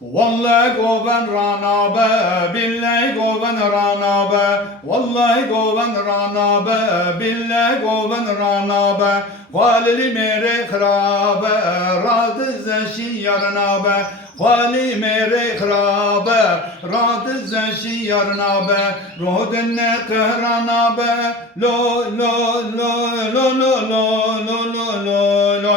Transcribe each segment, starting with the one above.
Wallahi govan rana be, billahi govan rana be, wallahi govan rana be, billahi govan rana be, Valili mere khrabe, rad zeşi yarına be, Vali mere khrabe, rad zeşi yarına be, Rodenne tehrana be, lo lo lo lo lo lo lo lo lo lo.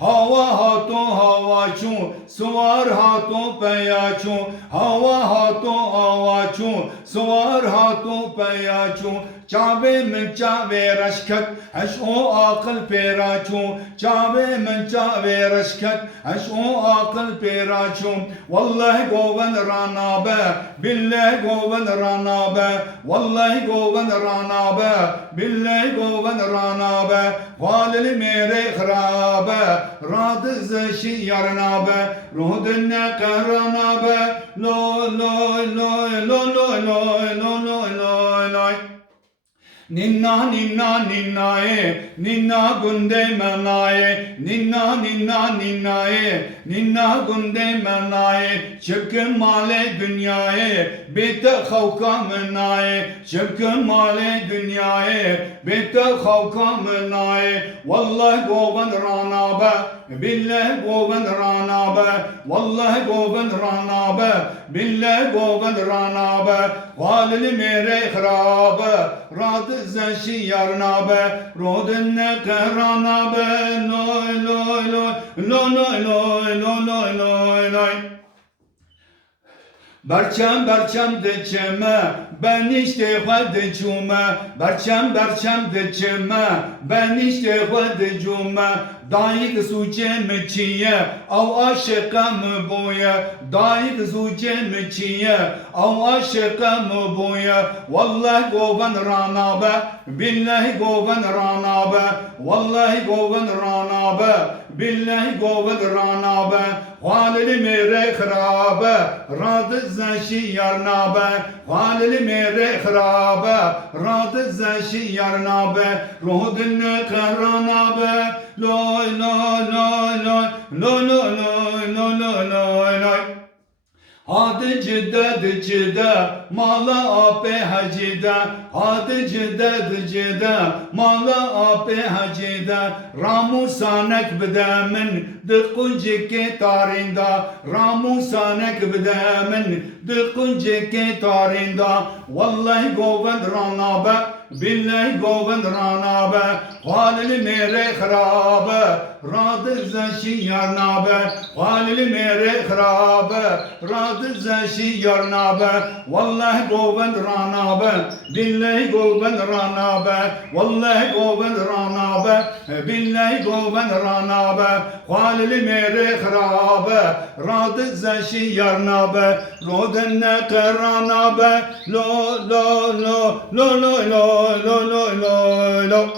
Hava hatun hava çun, suvar hatun peya çun, hava hatun hava çun, suvar hatun peya çun, çabe min çabe reşket, eş o akıl pera çun, çabe min çabe reşket, eş o akıl pera çun, vallahi goven rana be, billahi goven rana be, vallahi goven rana be, billahi goven rana be, valili mere khrabe, Rad zeşi yarına be, ruh dinle kahrana be, lo lo lo lo lo lo lo lo lo lo. Ninna ninna ninnaye, ninna gunde menaye, ninna ninna ninnaye, ninna gunde menaye, çıkın male dünyaye, bitte havka menaye, çıkın male dünyaye, bitte havka menaye, vallahi govan rana be, billahi govan rana be, vallahi govan rana be, billahi govan rana be, valili mere khrabe, rad zeşi yarına be, rodenne kerana be, loy loy loy, loy loy loy loy loy loy. Berçem berçem deçeme, ben işte hadi cume, berçem berçem deçeme, ben işte hadi cume, dayık suçe mi çiye, av aşıka mı boya, dayık suçe mi çiye, av aşıka mı boya, vallahi govan rana be, billahi govan rana be, vallahi govan rana be, billahi govan rana be, valili mere khrabe, rad zeşi yarna be, valili mere khrabe, rad zeşi yarna be, ruh dinle kahrana be, loy loy loy loy loy loy loy loy loy loy. Hadi cidde cidde, mala ape hacide, hadi cidde cidde, mala ape hacide, ramu sanek bedemin, dıkkunciki tarinda, ramu sanek bedemin, dıkkunciki tarinda, vallahi goven rana be, billahi goven rana be, valili mere khrabe, rad zeşi yarna be, valili mere khrabe, rad zeşi yarna be, vallahi goven rana be, billahi goven rana be, vallahi goven rana be, billahi goven rana be, valili mere khrabe, rad zeşi yarna be, rodenne kerana be, lo lo lo lo lo lo lo lo lo lo.